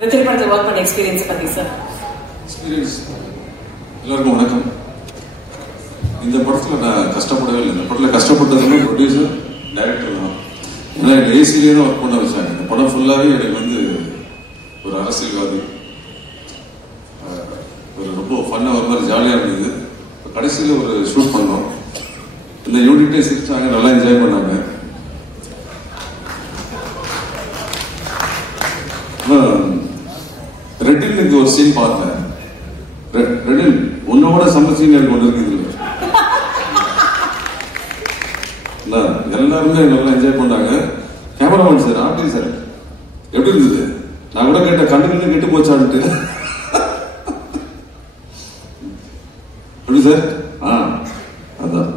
திரைப்படத்தில் ஒர்க் பண்ண எக்ஸ்பீரியன்ஸ் பத்தி சார். எக்ஸ்பீரியன்ஸ் எல்லாருக்கும் வணக்கம். இந்த படத்தில் நான் கஷ்டப்படவே இல்லை. இந்த படத்தில் கஷ்டப்பட்டதுமே ப்ரொடியூசர், டைரக்டர் தான். ஏன்னா எனக்கு ஏசிலேயே தான் ஒர்க் பண்ண வச்சாங்க. இந்த படம் ஃபுல்லாகவே எனக்கு வந்து ஒரு அரசியல்வாதி, ஒரு ரொம்ப ஃபன்னாக ஒரு மாதிரி ஜாலியாக இருந்தது. கடைசியில் ஒரு ஷூட் பண்ணோம். இந்த யூனிட்டே சிரிச்சாங்க, நல்லா என்ஜாய் பண்ணாங்க. ரெட்டில் ஒரு சீன் பார்த்தேன். ரெட்டில் உன்னோட சமைச்சீங்க எனக்கு ஒன்று இருக்குது. எல்லாருமே நல்லா என்ஜாய் பண்ணாங்க. கேமராமேன் சார், ஆர்டி சார் எப்படி இருந்தது? நான் கூட கேட்ட கண்ணு கெட்டு போச்சான்ட்டு. எப்படி சார்? அதான்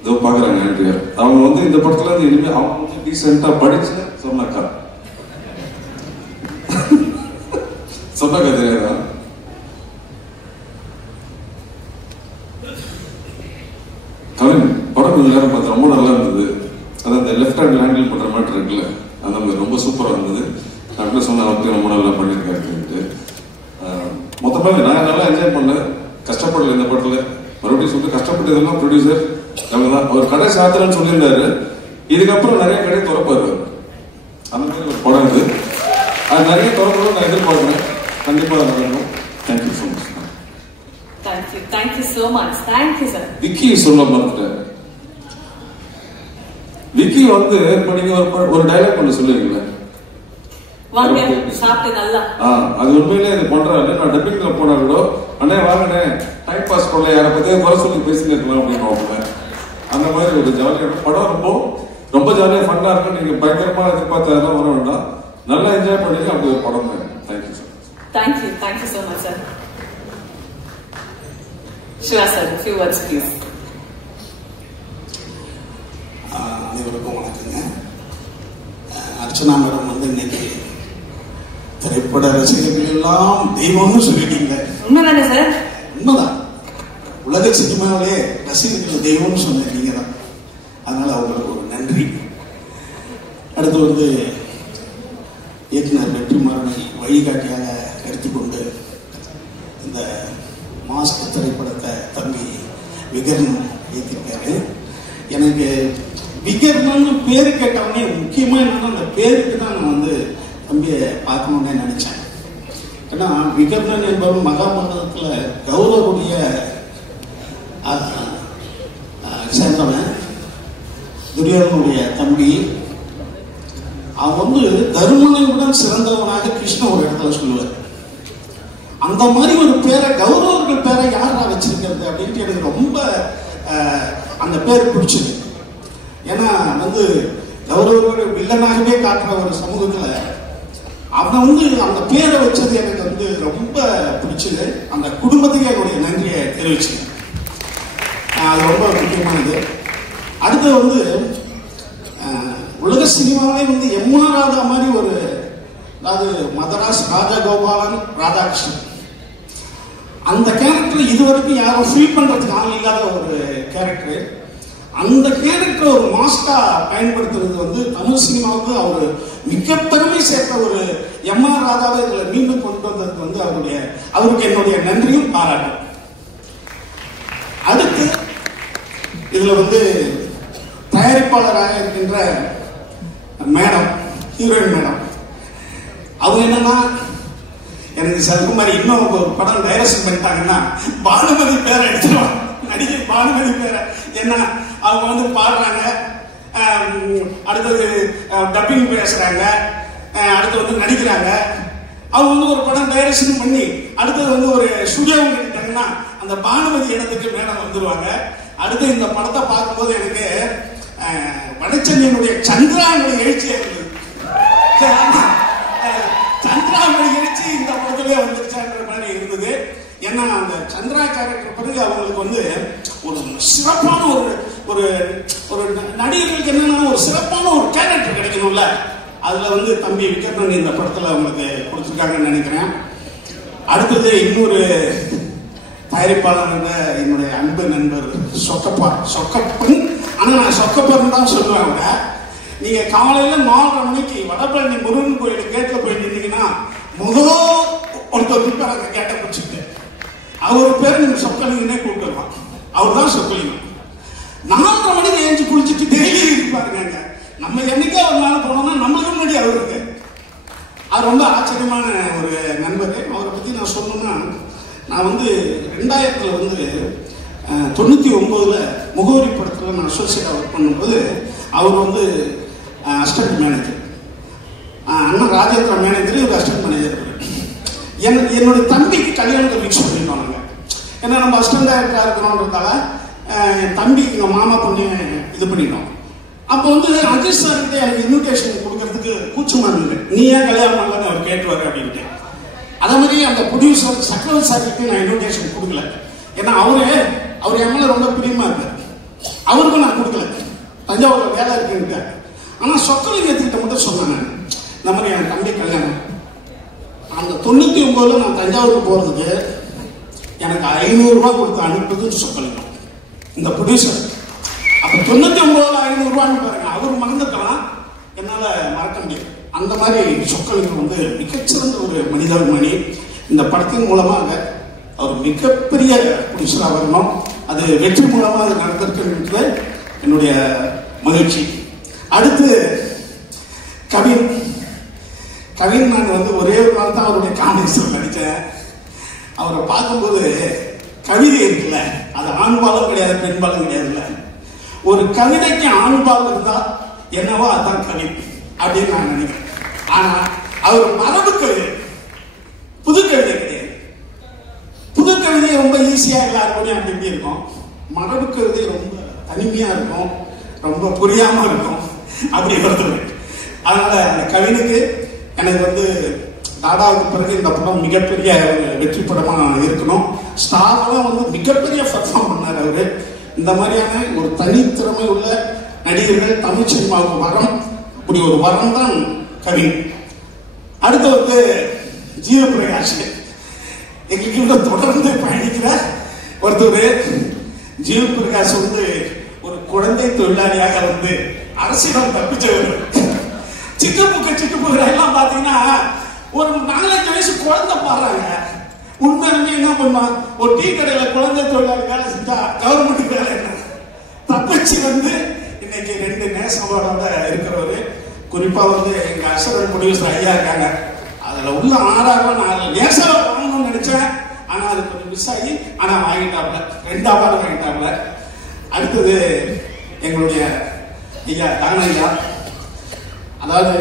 இதோ பாக்குறாங்க ஆண்ட்ரியா. அவங்க வந்து இந்த படத்துல இருந்து இனிமே அவங்க வந்து டீசெண்டா படிச்சு சொன்னாக்கா தெரியாதா? கவின் படம் கொஞ்சம் நேரம் பார்த்து ரொம்ப நல்லா இருந்தது. அதான் அந்த லெஃப்ட் ஹேண்ட் ஹேண்டில் பண்ற மாதிரி இருக்குல்ல, அது ரொம்ப சூப்பரா இருந்தது. நான் சொன்ன அவருக்கு ரொம்ப நல்லா பண்ணியிருக்காரு. மொத்தமாக நான் நல்லா என்ஜாய் பண்ணேன். கஷ்டப்படல இந்த படத்துல. மறுபடியும் சொல்லிட்டு கஷ்டப்பட்டதெல்லாம் ப்ரொடியூசர் அவங்க தான். அவர் கடை சாத்திரன்னு சொல்லியிருந்தாரு. இதுக்கப்புறம் நிறைய கடை திறப்பாரு. அந்த மாதிரி ஒரு படம் இது. அது நிறைய திறக்கணும்னு நான் எதிர்பார்க்கிறேன். கண்டிப்பா நடக்கும். Thank you so much. Thank you so much. Thank you sir. Vicky சொல்ல மறந்துட்டேன். விக்கி வந்து இப்ப நீங்க ஒரு டைலாக் ஒன்று சொல்லுவீங்களே, அது உண்மையிலே இது பண்றாரு. நான் டப்பிங்ல போனா கூட அண்ணே வாங்கண்ணே டைம் பாஸ் பண்ணல, யாரை பத்தியே குறை சொல்லி பேசிட்டு இருக்கலாம் அப்படின்னு. அந்த மாதிரி ஒரு ஜாலியான படம். ரொம்ப ஜாலியா ஃபன்னா இருக்கும். நீங்க பயங்கரமா எதிர்பார்த்ததெல்லாம் வர வேண்டாம். நல்லா என்ஜாய் பண்ணீங்க. அப்படி ஒரு படம் தான். Thank you sir. Thank you so much sir. Shiva sir, a few words please. அனைவருக்கும் வணக்கங்க. அர்ச்சனா மேடம் வந்து இன்னைக்கு திரைப்பட ரசிகர்கள் எல்லாம் தெய்வம்னு சொல்லிட்டீங்க. உண்மைதானே சார்? உண்மைதான். உலக சினிமாவிலே ரசிகர்கள் தெய்வம்னு சொன்ன நீங்க தான். அதனால அவங்களுக்கு ஒரு நன்றி. அடுத்து வந்து இயக்குனர் வெற்றிமாறனை வழிகாட்டியாக எடுத்துக்கொண்டு இந்த மாஸ்க் திரைப்படத்தை தம்பி விகர்ணன் இயக்கியிருக்காரு. எனக்கு விகர்ணன் பேரு கேட்டவனே முக்கியமா என்னன்னா அந்த பேருக்கு தான் நான் வந்து தம்பியை பார்க்கணும்னு நினைச்சேன். ஏன்னா விகர்ணன் என்பவர் மகாபாரதத்துல கௌரவருடைய சேர்ந்தவன், துரியோதனுடைய தம்பி. அவன் வந்து தருமனையுடன் சிறந்தவனாக கிருஷ்ணன் ஒரு இடத்துல சொல்லுவார். அந்த மாதிரி ஒரு பேரை, கௌரவர்கள் பேரை யாரா வச்சிருக்கிறது அப்படின்ட்டு எனக்கு ரொம்ப அந்த பேர் பிடிச்சது. ஏன்னா வந்து கௌரவர்கள் வில்லனாகவே காட்டுற ஒரு சமூகத்துல அவன் வந்து அந்த பேரை வச்சது எனக்கு வந்து ரொம்ப பிடிச்சது. அந்த குடும்பத்துக்கு என்னுடைய நன்றியை தெரிவிச்சேன். அது ரொம்ப முக்கியமானது. அடுத்து வந்து உலக சினிமாவே வந்து எம்ஆர் ராதா மாதிரி ஒரு, அதாவது மதராஸ் ராஜகோபாலன் ராதாகிருஷ்ணன், அந்த கேரக்டர் இதுவரைக்கும் யாரும் ஃபில் பண்றதுக்கு ஆள் இல்லாத ஒரு கேரக்டர். அந்த கேரக்டர் ஒரு மாஸ்டா பயன்படுத்துறது வந்து தமிழ் சினிமாவுக்கு அவர் மிக பெருமை சேர்த்த ஒரு எம்ஆர் ராதாவை இதுல மீண்டும் கொண்டு வந்ததுக்கு வந்து அவருக்கு என்னுடைய நன்றியும் பாராட்டும். அடுத்து இதுல வந்து தயாரிப்பாளராக இருக்கின்ற மேடம், ஹீரோயின் மேடம், அவங்க என்னன்னா எனக்கு சல்குமாரி இன்னும் ஒரு படம் டைரக்ஷன் பண்ணிட்டாங்கன்னா பானுமதி பேரை எடுத்துருவாங்க. நடிகை பானுமதி பேரை. ஏன்னா அவங்க வந்து பாடுறாங்க, அடுத்தது டப்பிங் பேசுறாங்க, அடுத்து வந்து நடிக்கிறாங்க. அவங்க வந்து ஒரு படம் டைரக்ஷன் பண்ணி அடுத்தது வந்து ஒரு ஸ்டுடியோ கட்டிட்டாங்கன்னா அந்த பானுமதி இடத்துக்கு மேடம் வந்துருவாங்க. அடுத்து இந்த படத்தை பார்க்கும்போது எனக்கு வடச்சென்னையினுடைய சந்திராவுடைய எழுச்சியா இருந்தது. சந்திராவுடைய எழுச்சி இந்த படத்திலே வந்துருச்சான்ற மாதிரி இருந்தது. ஏன்னா அந்த சந்திரா கேரக்டர் பிறகு அவங்களுக்கு வந்து ஒரு சிறப்பான ஒரு நடிகர்களுக்கு என்னன்னா ஒரு சிறப்பான ஒரு கேரக்டர் கிடைக்கணும்ல. அதுல வந்து தம்பி விக்ரமன் இந்த படத்துல அவங்களுக்கு கொடுத்துருக்காங்கன்னு நினைக்கிறேன். அடுத்தது இன்னொரு தயாரிப்பாளர் என்னுடைய அன்பு நண்பர் சொக்கப்பன். ஆனா நான் சொக்கப்பன் தான் சொல்லுவாங்க. நீங்க காலையில 4:30 மணிக்கு வடபழனி முருகன் கோயில் கேட்ல போய் நின்னீங்கன்னா ஒருத்தர் இருப்பாங்க கேட்ட பிடிச்சிட்டு, அவர் பேர் நீங்க சொக்கலிங்கன்னே கூப்பிடலாம். அவர் தான் சொக்கலிங்கம். 4:30 மணிக்கு ஏஞ்சி குளிச்சுட்டு டெய்லி இருப்பாருங்க. நம்ம என்னைக்கே ஒரு நாள் போனோம்னா நம்மளுக்கு முன்னாடி அவர் இருக்கு. அது ரொம்ப ஆச்சரியமான ஒரு நண்பர். அவரை பத்தி நான் சொல்லணும்னா, நான் 2000 99 முகவரி படத்தில் நான் அசோசியேட் ஒர்க் பண்ணும்போது அவர் அசிஸ்டன்ட் மேனேஜர், அண்ணா ராஜேந்திரா மேனேஜர், ஒரு அசிஸ்டன்ட் மேனேஜர். என்னுடைய தம்பிக்கு கல்யாணத்தை ஃபிக்ஸ் பண்ணிருந்தாங்க. ஏன்னா நம்ம அசிஸ்டன்ட் டைரக்டரா இருக்கணும்ன்றதால என் தம்பி எங்க மாமா பண்ணி இது பண்ணிட்டோம். அப்போ அஜித் சார் கிட்ட எனக்கு இன்விடேஷன் கொடுக்கறதுக்கு கூச்சமா இருந்தது. நீ ஏன் கல்யாணம் பண்ணலன்னு அவர் கேட்டுவாரு அப்படின்ட்டு. அதே மாதிரி அந்த ப்ரொடியூசர் சக்கரவர்த்தி சார் கிட்ட நான் இன்விடேஷன் கொடுக்கல. ஏன்னா அவர் என் மேல ரொம்ப பிரியமா இருக்காரு. அவருக்கும் நான் கொடுக்கல, தஞ்சாவூர்ல வேலை இருக்குன்னு. ஆனா சொக்கலிங்கத்துக்கிட்ட மட்டும் சொன்னேன், இந்த மாதிரி என் தம்பி கல்யாணம். அந்த 99 நான் தஞ்சாவூருக்கு போறதுக்கு எனக்கு 500 ரூபாய் கொடுத்து அனுப்புறதுன்னு சொக்கலிங்கம் இந்த ப்ரொடியூசர். அப்ப 99 500 ரூபான்னு பாருங்க. அவர் மறந்துக்கலாம், என்னால மறக்க முடியாது. அந்த மாதிரி சொக்கலிங்கம் மிகச்சிறந்த ஒரு மனிதாபிமானி. இந்த படத்தின் மூலமாக அவர் மிகப்பெரிய ப்ரொடியூசரா வரணும். அது வெற்றி மூலமா அது நடந்திருக்கு என்னுடைய மகிழ்ச்சி. அடுத்து கவின் நான் ஒரே ஒரு நாள் தான் அவருடைய காம்பினேஷன் நடித்தேன். அவரை பார்க்கும்போது கவிதை இருக்குல்ல, அது ஆண்பாலும் கிடையாது பெண்பாலும் கிடையாதுல்ல. ஒரு கவிதைக்கு ஆண்பால் இருந்தா என்னவோ அதுதான் கவி அப்படின்னு நான் நினைக்கிறேன். ஆனா அவர் மரபு கவிதை, புது கவிதை கிடையாது. புது கவிதை ரொம்ப ஈஸியா எல்லாருக்கும் அப்படி இருக்கும். மரபு கவிதை ரொம்ப தனிமையா இருக்கும், ரொம்ப புரியாம இருக்கும். அப்படி வருது. அதனால அந்த கவினுக்கு எனக்கு தாடாவுக்கு பிறகு இந்த படம் மிகப்பெரிய வெற்றி படமா இருக்கணும். ஸ்டார்லாம் மிகப்பெரிய பர்ஃபார்ம் பண்ணார் அவரு. இந்த மாதிரியான ஒரு தனித்திறமை உள்ள நடிகர்கள் தமிழ் சினிமாவுக்கு வரம். அப்படி ஒரு வரம் தான் கவின். அடுத்து ஜீவபிரகாஷ், எங்களுக்கு தொடர்ந்து பயணிக்கிற ஒருத்தர். ஜீவபிரகாஷ் ஒரு குழந்தை தொழிலாளியாக அரசிடம் தப்பிச்சவர். சிக்கப்புக்க எல்லாம் பாத்தீங்கன்னா ஒரு 4-5 வயசு குழந்தை பாடுறாங்க. உண்மையுமே என்ன பண்ணுவான், ஒரு டீ கடையில குழந்தை தொழிலாளி வேலை செஞ்சா கவர்மெண்ட் வேலை என்ன தப்பிச்சு இன்னைக்கு 2 நேசங்களோட இருக்கிறவரு. குறிப்பா எங்க அசரன் ப்ரொடியூசர் ஐயா இருக்காங்க. அதுல உள்ள 6 நான் நேசம் வாங்கணும்னு நினைச்சேன். ஆனா அது கொஞ்சம் மிஸ் ஆகி ஆனா வாங்கிட்டாப்ல, 2 அவார்டு வாங்கிட்டாப்ல. அடுத்தது எங்களுடைய ஐயா தானையா, அதாவது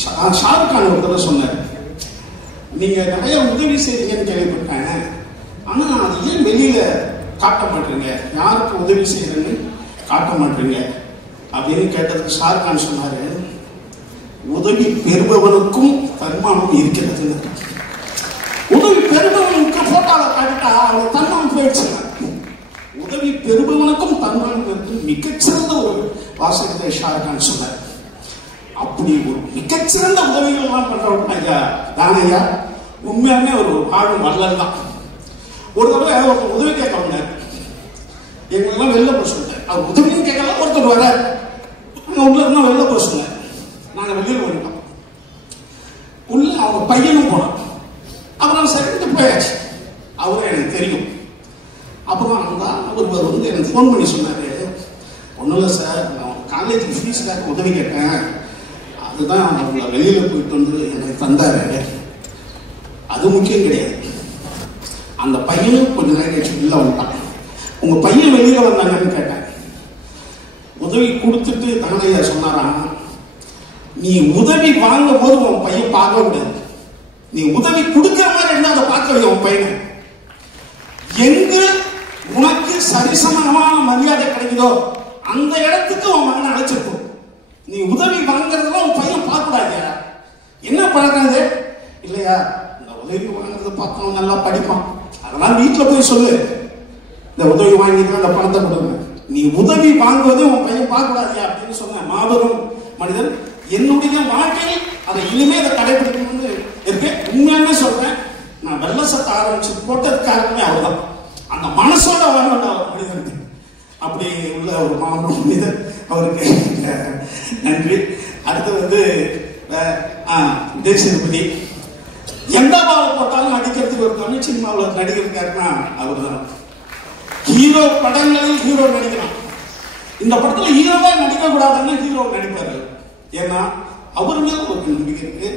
ஷாருக் கான் ஒரு தடவை சொன்னார், நீங்க நிறைய உதவி செய்றீங்கன்னு கேள்விப்பட்டேன், ஆனா அது ஏன் வெளியில காட்ட மாட்டீங்க, யாருக்கு உதவி செய்யறேன்னு காட்ட மாட்டீங்க அப்படின்னு கேட்டதுக்கு ஷாருக் கான் சொன்னாரு, உதவி பெறுபவனுக்கும் தன்மானம் இருக்கிறது. உதவி பெறுபவனுக்கு போட்டோவை காட்டிட்டா அவன் தன்மானம் போயிடுச்சு. உதவி பெறுபவனுக்கும் தன்மானம் இருக்கு. மிகச்சிறந்த ஒரு வாசகத்தை ஷாருக் கான் சொன்னார். அப்படி ஒரு மிகச்சிறந்த உதவிகள் எல்லாம் பண்றவங்க ஐயா தானையா உண்மையானே ஒரு ஆளும் வல்லல் தான். ஒரு தடவை ஒரு உதவி கேட்க வந்தார், எங்களெல்லாம் வெளில போக சொல்லிட்டேன். அவர் உதவியும் கேட்கல, ஒருத்தர் வர உள்ள இருந்தா வெளில போக சொன்னார். நாங்க வெளியில் வந்துட்டோம். உள்ள அவங்க பையனும் போனோம். அப்புறம் சரிட்டு போயாச்சு. அவரும் எனக்கு தெரியும். அப்புறம் அவர் எனக்கு ஃபோன் பண்ணி சொன்னாரு, ஒன்றும் இல்லை சார், நான் காலேஜ் ஃபீஸ்க்காக உதவி கேட்டேன், அதுதான் அவங்கள வெளியில போயிட்டு எனக்கு தந்தாரு. அது முக்கியம் கிடையாது. அந்த பையனும் கொஞ்ச நேரம் கழிச்சு உள்ள வந்துட்டான். உங்க பையன் வெளியில வந்தாங்கன்னு கேட்டேன். உதவி கொடுத்துட்டு தானையா சொன்னாராம், நீ உதவி வாங்கும் போது உன் பையன் பார்க்க கூடாது, நீ உதவி கொடுக்கிற மாதிரி இருந்தா அதை பார்க்க உன் பையனை. எங்க உனக்கு சரிசமமான மரியாதை கிடைக்குதோ அந்த இடத்துக்கு உன் மகனை அழைச்சிருக்கும். நீ உதவி வாங்குறதுல உன் பையன் பார்க்க கூடாது. என்ன பழக்காது இல்லையா, இந்த உதவி வாங்குறத பார்த்தவன் நல்லா படிப்பான், அதெல்லாம் வீட்டுல போய் சொல்லு, இந்த உதவி வாங்கிட்டு அந்த பணத்தை கொடுங்க, நீ உதவி வாங்குவதே உன் பையன் பார்க்க கூடாது அப்படின்னு சொன்ன மாபெரும் மனிதன். என்னுடைய வாழ்க்கையில் அதை இனிமே அதை கடைபிடிக்கணும்னு இருக்கு. உண்மையானே சொல்றேன், நான் வெள்ள சட்டை ஆரம்பிச்சு போட்டது காரணமே அவர்தான். அந்த மனசோட வாழ்ந்த மனிதனுக்கு அப்படி உள்ள ஒரு மாபெரும் மனிதன். அவருக்கு நன்றி. அடுத்து வந்து தேசியபதி எந்த பாவை போட்டாலும் நடிக்கிறதுக்கு ஒரு தமிழ் சினிமாவில் நடிகர் இருக்காருன்னா அவர் தான். ஹீரோ படங்களில் ஹீரோ நடிக்கிறான். இந்த படத்துல ஹீரோவா நடிக்க கூடாதுன்னு ஹீரோ நடிப்பாரு. ஏன்னா அவர் மேல ஒரு நம்பிக்கை இருக்கு.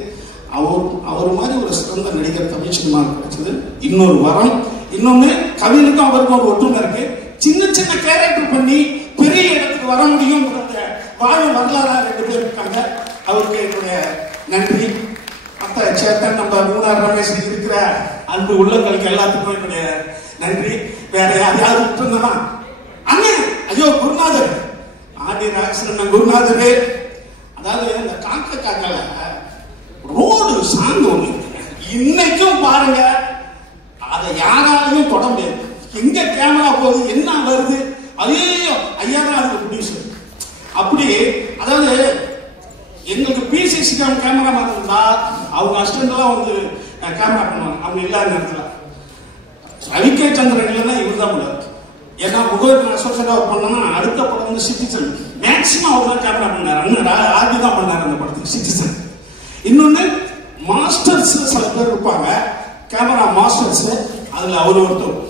அவர் மாதிரி ஒரு சிறந்த நடிகர் தமிழ் சினிமா கிடைச்சது இன்னொரு வரம். இன்னொன்னு கவினுக்கும் அவருக்கும் ஒரு ஒற்றுமை இருக்கு. சின்ன சின்ன கேரக்டர் பண்ணி பெரிய இடத்துக்கு வர முடியும் வாழும் வரலாறா 2 பேர் இருக்காங்க. அவருக்கு என்னுடைய நன்றி. மற்ற சேத்தன் நம்ம மூணார் ரமேஷ் இருக்கிற அன்பு உள்ளங்களுக்கு எல்லாத்துக்கும் என்னுடைய நன்றி. வேற யாரையாவது விட்டுருந்தா அண்ணன் ஐயோ குருநாதர் ஆடி ராஜசன் குருநாதர். அதாவது இந்த காக்கல ரோடு சார்ந்து ஒண்ணு இன்னைக்கும் பாருங்க, அதை யாராலையும் தொட முடியாது. எங்க கேமரா போகுது, என்ன வருது, அதையோ ஐயா தான் அதுக்கு ப்ரொடியூசர். அப்படி அதாவது எங்களுக்கு பிசிசி கேமராமேன் இருந்தா அவங்க அசிஸ்டன்ட் எல்லாம் வந்து கேமரா பண்ணுவாங்க. அவங்க இல்லாத நேரத்தில் ரவிகே சந்திரன் இல்லைன்னா இவர் தான் முடியாது. ஏன்னா முகவரி அசோசியேட்டா பண்ணோம்னா அடுத்த படம் வந்து சிட்டிசன் மேக்சிமம் அவர் தான் கேமரா பண்ணார். அண்ணா ஆர்டி தான் பண்ணார் அந்த படத்துக்கு சிட்டிசன். இன்னொன்னு மாஸ்டர்ஸ் சில பேர் இருப்பாங்க, கேமரா மாஸ்டர்ஸ். அதுல அவர் ஒருத்தர்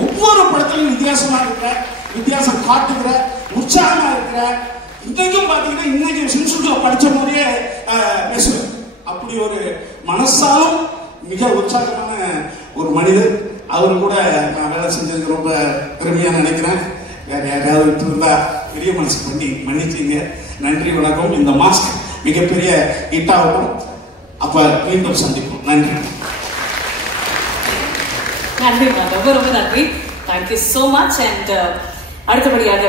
ஒவ்வொரு படத்திலும் வித்தியாசமா இருக்கிற, வித்தியாசம் காட்டுகிற, உற்சாகமா இருக்கிற. இன்னைக்கும் பாத்தீங்கன்னா இன்னைக்கு சின்சூட்ல படிச்ச மாதிரியே பேசுவேன். அப்படி ஒரு மனசாலும் மிக உற்சாகமான ஒரு மனிதர். அவரு கூட நான் வேலை செஞ்சதுக்கு ரொம்ப பெருமையா நினைக்கிறேன். வேற யாராவது விட்டு இருந்தா பெரிய மனசு பண்ணி மன்னிச்சிங்க. நன்றி, வணக்கம். இந்த மாஸ்க் மிகப்பெரிய ஹிட் ஆகட்டும். அப்ப மீண்டும் சந்திப்போம். நன்றி. நன்றி, ரொம்ப ரொம்ப நன்றி. Thank you so much. அண்ட் அடுத்தபடியாக